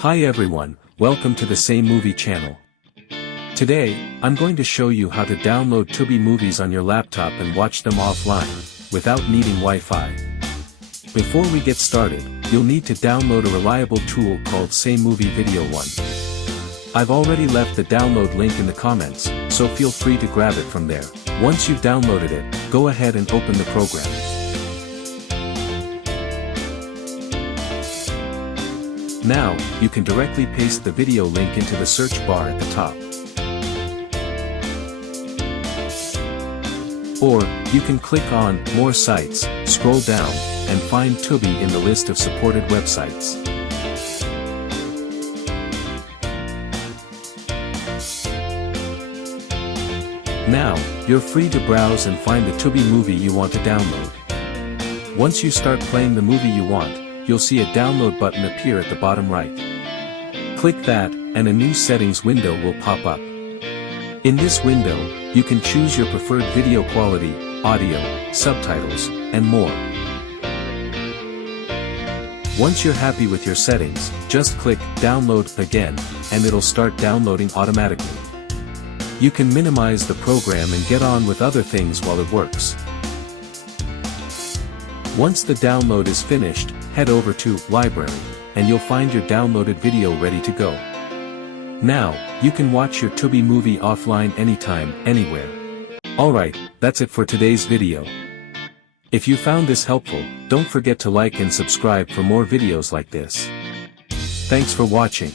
Hi everyone, welcome to the SameMovie channel. Today, I'm going to show you how to download Tubi movies on your laptop and watch them offline, without needing Wi-Fi. Before we get started, you'll need to download a reliable tool called SameMovie Video 1. I've already left the download link in the comments, so feel free to grab it from there. Once you've downloaded it, go ahead and open the program. Now, you can directly paste the video link into the search bar at the top. Or, you can click on More Sites, scroll down, and find Tubi in the list of supported websites. Now, you're free to browse and find the Tubi movie you want to download. Once you start playing the movie you want, you'll see a download button appear at the bottom right. Click that, and a new settings window will pop up. In this window, you can choose your preferred video quality, audio, subtitles, and more. Once you're happy with your settings, just click Download Again, and it'll start downloading automatically. You can minimize the program and get on with other things while it works. Once the download is finished, head over to Library, and you'll find your downloaded video ready to go. Now, you can watch your Tubi movie offline anytime, anywhere. Alright, that's it for today's video. If you found this helpful, don't forget to like and subscribe for more videos like this. Thanks for watching.